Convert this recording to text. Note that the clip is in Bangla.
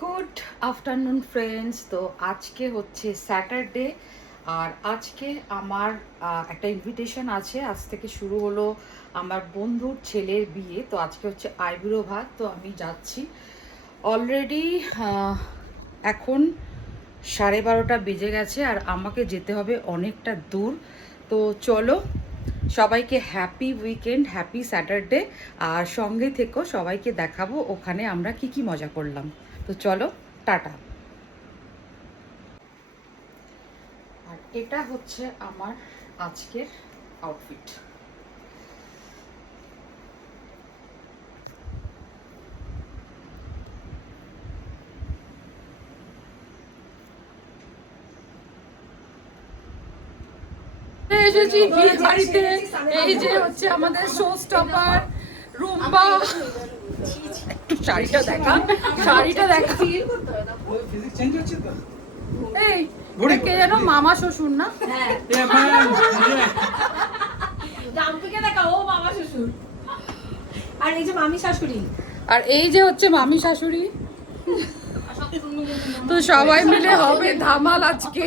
Good afternoon friends. তো আজকে হচ্ছে স্যাটারডে, আর আজকে আমার একটা ইনভিটেশন আছে। আজ থেকে শুরু হলো আমার বন্ধুর ছেলের বিয়ে। তো আজকে হচ্ছে আইবুড়ো ভাত, তো আমি যাচ্ছি। অলরেডি এখন 12:30 বেজে গেছে, আর আমাকে যেতে হবে অনেকটা দূর। তো চলো, সবাইকে হ্যাপি উইকেন্ড, হ্যাপি স্যাটারডে। আর সঙ্গে থেকো, সবাইকে দেখাবো ওখানে আমরা কি কি মজা করলাম। তো চলো, টাটা। আর এটা হচ্ছে আমার আজকের আউটফিট। এসেছি বিয়ে বাড়িতে। এই যে হচ্ছে আমাদের শো স্টপার রুম্বা। একটু শাড়িটা দেখা, শাড়িটা দেখা। এই কে যেন মামা শ্বশুর না? আর এই যে মামি শাশুড়ি, আর এই যে হচ্ছে মামি শাশুড়ি। তো সবাই মিলে হবে ধামাল আজকে।